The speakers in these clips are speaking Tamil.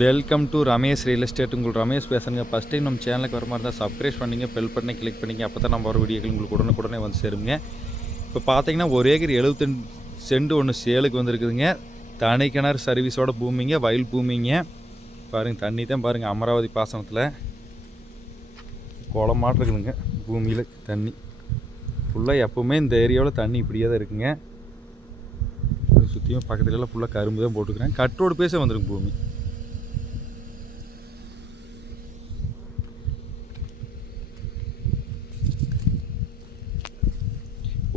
Welcome to Ramesh real estate. உங்களுக்கு ரமேஷ் பேசுகிறேங்க. ஃபஸ்ட் டைம் நம்ம சேனலுக்கு வர மாதிரி இருந்தால் சப்ஸ்கிரைப் பண்ணிங்க, பெல் பட்டனை கிளிக் பண்ணிங்க. அப்போ தான் நம்ம வர வீடியோக்கள் உங்களுக்கு உடனுக்குடனே வந்து சேருங்க. இப்போ பார்த்தீங்கன்னா 1 ஏக்கர் 72 சென்ட் ஒன்று சேலுக்கு வந்துருக்குதுங்க. தனி கிணறு சர்வீஸோட பூமிங்க, வயல் பூமிங்க. பாருங்கள், தண்ணி தான் பாருங்கள், அமராவதி பாசனத்தில் குளமாட்டு இருக்குதுங்க. பூமியில் தண்ணி ஃபுல்லாக எப்போவுமே இந்த ஏரியாவில் தண்ணி இப்படியே தான் இருக்குங்க. சுற்றியும் பக்கத்துலலாம் ஃபுல்லாக கரும்பு தான் போட்டுக்கிறேன். கட்டோடு பேச வந்துருங்க பூமி.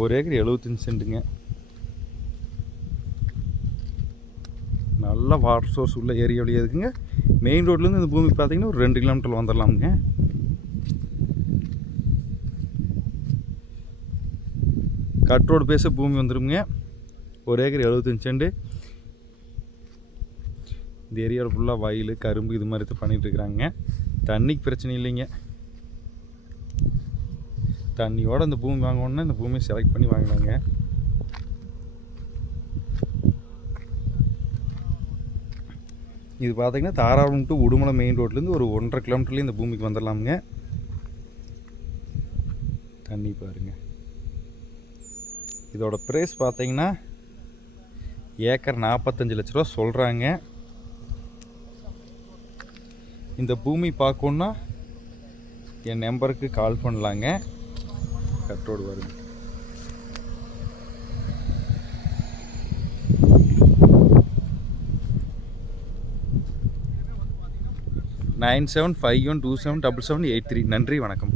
ஒரு ஏக்கர் 75 சென்ட்டுங்க. நல்ல வாட்டர் சோர்ஸ் உள்ள ஏரியாவிலேயே இருக்குங்க. மெயின் ரோட்லேருந்து இந்த பூமி பார்த்தீங்கன்னா ஒரு 2 கிலோமீட்டர் வந்துடலாமுங்க. கட் ரோடு பேச பூமி வந்துடுங்க. ஒரு ஏக்கர் 75 சென்ட். இந்த ஏரியாவில் ஃபுல்லாக வயல், கரும்பு இது மாதிரி தான் பண்ணிகிட்ருக்குறாங்க. தண்ணிக்கு பிரச்சனை இல்லைங்க. தண்ணியோடு இந்த பூமி வாங்கணுன்னா இந்த பூமியை செலக்ட் பண்ணி வாங்கினாங்க. இது பார்த்திங்கன்னா தாராபுரம் டு உடுமலை மெயின் ரோட்லேருந்து ஒரு 1.5 கிலோமீட்டர்லேயும் இந்த பூமிக்கு வந்துடலாமுங்க. தண்ணி பாருங்கள். இதோட ப்ரைஸ் பார்த்திங்கன்னா ஏக்கர் 45 லட்ச ரூபா சொல்கிறாங்க. இந்த பூமி பார்க்கணுன்னா என் நம்பருக்கு கால் பண்ணலாங்க. கட்டோடு வருங்க. நைன் 9751277783. நன்றி, வணக்கம்.